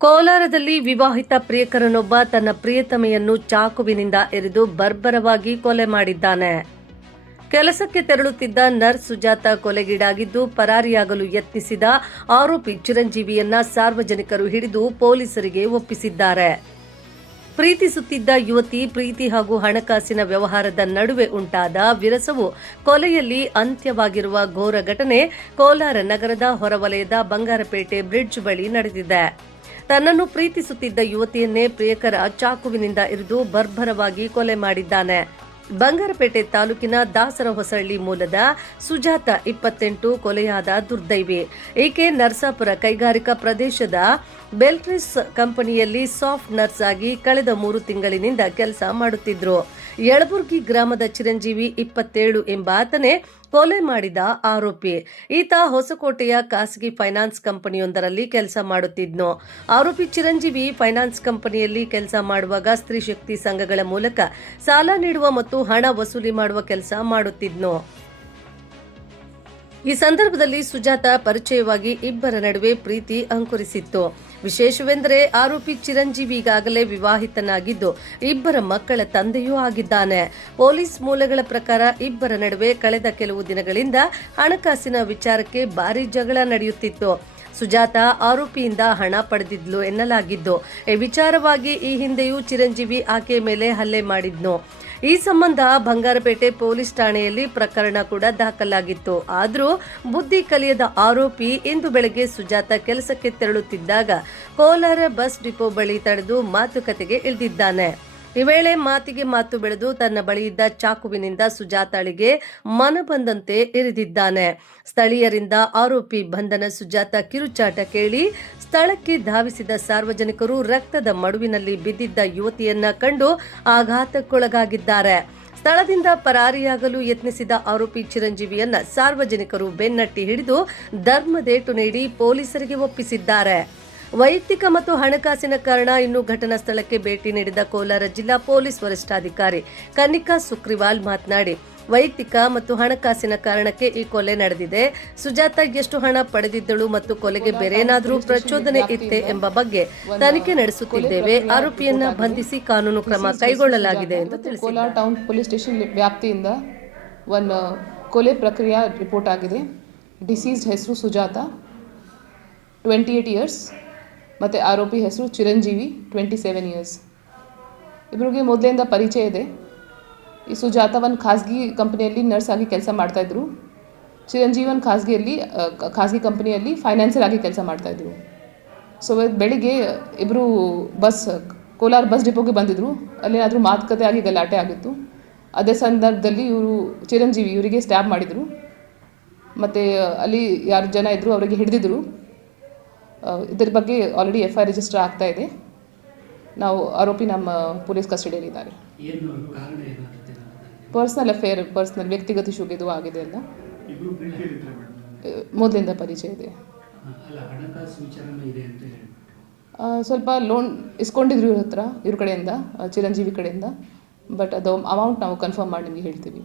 ಕೋಲಾರದಲ್ಲಿ ವಿವಾಹಿತ ಪ್ರಿಯಕರನೊಬ್ಬ ತನ್ನ ಪ್ರಿಯತಮೆಯನ್ನು ಚಾಕುವಿನಿಂದ ಇರಿದು ಬರ್ಬರವಾಗಿ ಕೊಲೆ ಮಾಡಿದ್ದಾನೆ. ಕೆಲಸಕ್ಕೆ ತೆರಳುತ್ತಿದ್ದ ನರ್ಸ್ ಸುಜಾತ ಕೊಲೆಗೀಡಾಗಿದ್ದು, ಪರಾರಿಯಾಗಲು ಯತ್ನಿಸಿದ ಆರೋಪಿ ಚಿರಂಜೀವಿಯನ್ನ ಸಾರ್ವಜನಿಕರು ಹಿಡಿದು ಪೊಲೀಸರಿಗೆ ಒಪ್ಪಿಸಿದ್ದಾರೆ. ಪ್ರೀತಿಸುತ್ತಿದ್ದ ಯುವತಿ ಪ್ರೀತಿ ಹಾಗೂ ಹಣಕಾಸಿನ ವ್ಯವಹಾರದ ನಡುವೆ ಉಂಟಾದ ವಿರಸವು ಕೊಲೆಯಲ್ಲಿ ಅಂತ್ಯವಾಗಿರುವ ಘೋರ ಘಟನೆ ಕೋಲಾರ ನಗರದ ಹೊರವಲಯದ ಬಂಗಾರಪೇಟೆ ಬ್ರಿಡ್ಜ್ ಬಳಿ ನಡೆದಿದೆ. ತನ್ನನ್ನು ಪ್ರೀತಿಸುತ್ತಿದ್ದ ಯುವತಿಯನ್ನೇ ಪ್ರಿಯಕರ ಚಾಕುವಿನಿಂದ ಇರಿದು ಬರ್ಬರವಾಗಿ ಕೊಲೆ ಮಾಡಿದ್ದಾನೆ. ಬಂಗಾರಪೇಟೆ ತಾಲೂಕಿನ ದಾಸರಹೊಸಳ್ಳಿ ಮೂಲದ ಸುಜಾತ 28 ಕೊಲೆಯಾದ ದುರ್ದೈವಿ. ಈಕೆ ನರಸಾಪುರ ಕೈಗಾರಿಕಾ ಪ್ರದೇಶದ ಬೆಲ್ಟ್ರಿಸ್ ಕಂಪನಿಯಲ್ಲಿ ಸಾಫ್ಟ್ ನರ್ಸ್ ಆಗಿ ಕಳೆದ 3 ತಿಂಗಳಿನಿಂದ ಕೆಲಸ ಮಾಡುತ್ತಿದ್ರು. ಯಳಬುರ್ಗಿ ಗ್ರಾಮದ ಚಿರಂಜೀವಿ 27 ಎಂಬಾತನೇ ಕೊಲೆ ಮಾಡಿದ ಆರೋಪಿ. ಈತ ಹೊಸಕೋಟೆಯ ಖಾಸಗಿ ಫೈನಾನ್ಸ್ ಕಂಪನಿಯೊಂದರಲ್ಲಿ ಕೆಲಸ ಮಾಡುತ್ತಿದ್ನು. ಆರೋಪಿ ಚಿರಂಜೀವಿ ಫೈನಾನ್ಸ್ ಕಂಪನಿಯಲ್ಲಿ ಕೆಲಸ ಮಾಡುವಾಗ ಸ್ತ್ರೀ ಶಕ್ತಿ ಸಂಘಗಳ ಮೂಲಕ ಸಾಲ ನೀಡುವ ಮತ್ತು ಹಣ ವಸೂಲಿ ಮಾಡುವ ಕೆಲಸ ಮಾಡುತ್ತಿದ್ನು. ಈ ಸಂದರ್ಭದಲ್ಲಿ ಸುಜಾತ ಪರಿಚಯವಾಗಿ ಇಬ್ಬರ ನಡುವೆ ಪ್ರೀತಿ ಅಂಕುರಿಸಿತ್ತು. ವಿಶೇಷವೆಂದರೆ ಆರೋಪಿ ಚಿರಂಜೀವಿ ಈಗಾಗಲೇ ವಿವಾಹಿತನಾಗಿದ್ದು, ಇಬ್ಬರ ಮಕ್ಕಳ ತಂದೆಯೂ ಆಗಿದ್ದಾನೆ. ಪೊಲೀಸ್ ಮೂಲಗಳ ಪ್ರಕಾರ ಇಬ್ಬರ ನಡುವೆ ಕಳೆದ ಕೆಲವು ದಿನಗಳಿಂದ ಹಣಕಾಸಿನ ವಿಚಾರಕ್ಕೆ ಭಾರೀ ಜಗಳ ನಡೆಯುತ್ತಿತ್ತು. ಸುಜಾತ ಆರೋಪಿಯಿಂದ ಹಣ ಪಡೆದಿದ್ಲು ಎನ್ನಲಾಗಿದ್ದು, ಈ ವಿಚಾರವಾಗಿ ಈ ಹಿಂದೆಯೂ ಚಿರಂಜೀವಿ ಆಕೆಯ ಮೇಲೆ ಹಲ್ಲೆ ಮಾಡಿದ್ನು. ಈ ಸಂಬಂಧ ಬಂಗಾರಪೇಟೆ ಪೊಲೀಸ್ ಠಾಣೆಯಲ್ಲಿ ಪ್ರಕರಣ ಕೂಡ ದಾಖಲಾಗಿತ್ತು. ಆದರೂ ಬುದ್ಧಿ ಕಲಿಯದ ಆರೋಪಿ ಇಂದು ಬೆಳಗ್ಗೆ ಸುಜಾತ ಕೆಲಸಕ್ಕೆ ತೆರಳುತ್ತಿದ್ದಾಗ ಕೋಲಾರ ಬಸ್ ಡಿಪೋ ಬಳಿ ತಡೆದು ಮಾತುಕತೆಗೆ ಇಳಿದಿದ್ದಾನೆ. ಈ ವೇಳೆ ಮಾತಿಗೆ ಮಾತು ಬೆಳೆದು ತನ್ನ ಬಳಿಯಿದ್ದ ಚಾಕುವಿನಿಂದ ಸುಜಾತಳಿಗೆ ಮನ ಬಂದಂತೆ ಇರಿದಿದ್ದಾನೆ. ಸ್ಥಳೀಯರಿಂದ ಆರೋಪಿ ಬಂಧನ ಸುಜಾತ ಕಿರುಚಾಟ ಕೇಳಿ ಸ್ಥಳಕ್ಕೆ ಧಾವಿಸಿದ ಸಾರ್ವಜನಿಕರು ರಕ್ತದ ಮಡುವಿನಲ್ಲಿ ಬಿದ್ದಿದ್ದ ಯುವತಿಯನ್ನ ಕಂಡು ಆಘಾತಕ್ಕೊಳಗಾಗಿದ್ದಾರೆ. ಸ್ಥಳದಿಂದ ಪರಾರಿಯಾಗಲು ಯತ್ನಿಸಿದ ಆರೋಪಿ ಚಿರಂಜೀವಿಯನ್ನ ಸಾರ್ವಜನಿಕರು ಬೆನ್ನಟ್ಟಿ ಹಿಡಿದು ಧರ್ಮದೇಟು ನೀಡಿ ಪೊಲೀಸರಿಗೆ ಒಪ್ಪಿಸಿದ್ದಾರೆ. ವೈಯಕ್ತಿಕ ಮತ್ತು ಹಣಕಾಸಿನ ಕಾರಣ ಇನ್ನು ಘಟನಾ ಸ್ಥಳಕ್ಕೆ ಭೇಟಿ ನೀಡಿದ ಕೋಲಾರ ಜಿಲ್ಲಾ ಪೊಲೀಸ್ ವರಿಷ್ಠಾಧಿಕಾರಿ ಕನ್ನಿಕಾ ಸುಕ್ರಿವಾಲ್ ಮಾತನಾಡಿ, ವೈಯಕ್ತಿಕ ಮತ್ತು ಹಣಕಾಸಿನ ಕಾರಣಕ್ಕೆ ಈ ಕೊಲೆ ನಡೆದಿದೆ. ಸುಜಾತ ಎಷ್ಟು ಹಣ ಪಡೆದಿದ್ದಳು ಮತ್ತು ಕೊಲೆಗೆ ಬೇರೇನಾದರೂ ಪ್ರಚೋದನೆ ಇತ್ತೆ ಎಂಬ ಬಗ್ಗೆ ತನಿಖೆ ನಡೆಸುತ್ತಿದ್ದೇವೆ. ಆರೋಪಿಯನ್ನ ಬಂಧಿಸಿ ಕಾನೂನು ಕ್ರಮ ಕೈಗೊಳ್ಳಲಾಗಿದೆ ಎಂದು ತಿಳಿಸಿದರು. ಕೋಲಾರ ಟೌನ್ ಪೊಲೀಸ್ ಸ್ಟೇಷನ್ ವ್ಯಾಪ್ತಿಯಿಂದ ಒಂದು ಕೊಲೆ ಪ್ರಕ್ರಿಯೆ ರಿಪೋರ್ಟ್ ಆಗಿದೆ. ಡಿಸೀಸ್ಡ್ ಹೆಸರು ಸುಜಾತ 28 ಇಯರ್ಸ್ ಮತ್ತು ಆರೋಪಿ ಹೆಸರು ಚಿರಂಜೀವಿ 27 ಇಯರ್ಸ್. ಇಬ್ಬರಿಗೆ ಮೊದಲಿಂದ ಪರಿಚಯ ಇದೆ. ಈ ಸುಜಾತ ಒಂದು ಖಾಸಗಿ ಕಂಪನಿಯಲ್ಲಿ ನರ್ಸ್ ಆಗಿ ಕೆಲಸ ಮಾಡ್ತಾಯಿದ್ರು. ಚಿರಂಜೀವಿ ಒಂದು ಖಾಸಗಿ ಕಂಪನಿಯಲ್ಲಿ ಫೈನಾನ್ಸರ್ ಆಗಿ ಕೆಲಸ ಮಾಡ್ತಾಯಿದ್ರು. ಸೊ ಬೆಳಿಗ್ಗೆ ಇಬ್ಬರು ಕೋಲಾರ ಬಸ್ ಡಿಪೋಗೆ ಬಂದಿದ್ದರು. ಅಲ್ಲೇನಾದರೂ ಮಾತುಕತೆ ಆಗಿ ಗಲಾಟೆ ಆಗಿತ್ತು. ಅದೇ ಸಂದರ್ಭದಲ್ಲಿ ಚಿರಂಜೀವಿ ಇವರಿಗೆ ಸ್ಟ್ಯಾಬ್ ಮಾಡಿದರು. ಮತ್ತು ಅಲ್ಲಿ ಯಾರು ಜನ ಇದ್ದರು ಅವರಿಗೆ ಹಿಡಿದಿದ್ರು. ಇದರ ಬಗ್ಗೆ ಆಲ್ರೆಡಿ FIR ರಿಜಿಸ್ಟರ್ ಆಗ್ತಾ ಇದೆ. ನಾವು ಆರೋಪಿ ನಮ್ಮ ಪೊಲೀಸ್ ಕಸ್ಟಡಿಯಲ್ಲಿದ್ದಾರೆ. ಪರ್ಸ್ನಲ್ ಅಫೇರ್, ವ್ಯಕ್ತಿಗತ ಶುಗಿದು ಆಗಿದೆ ಅಲ್ಲ, ಮೊದಲಿಂದ ಪರಿಚಯ ಇದೆ. ಸ್ವಲ್ಪ ಲೋನ್ ಇಸ್ಕೊಂಡಿದ್ರು ಇವ್ರ ಕಡೆಯಿಂದ, ಚಿರಂಜೀವಿ ಕಡೆಯಿಂದ. ಬಟ್ ಅದು ಅಮೌಂಟ್ ನಾವು ಕನ್ಫರ್ಮ್ ಮಾಡಿ ನಿಮಗೆ ಹೇಳ್ತೀವಿ.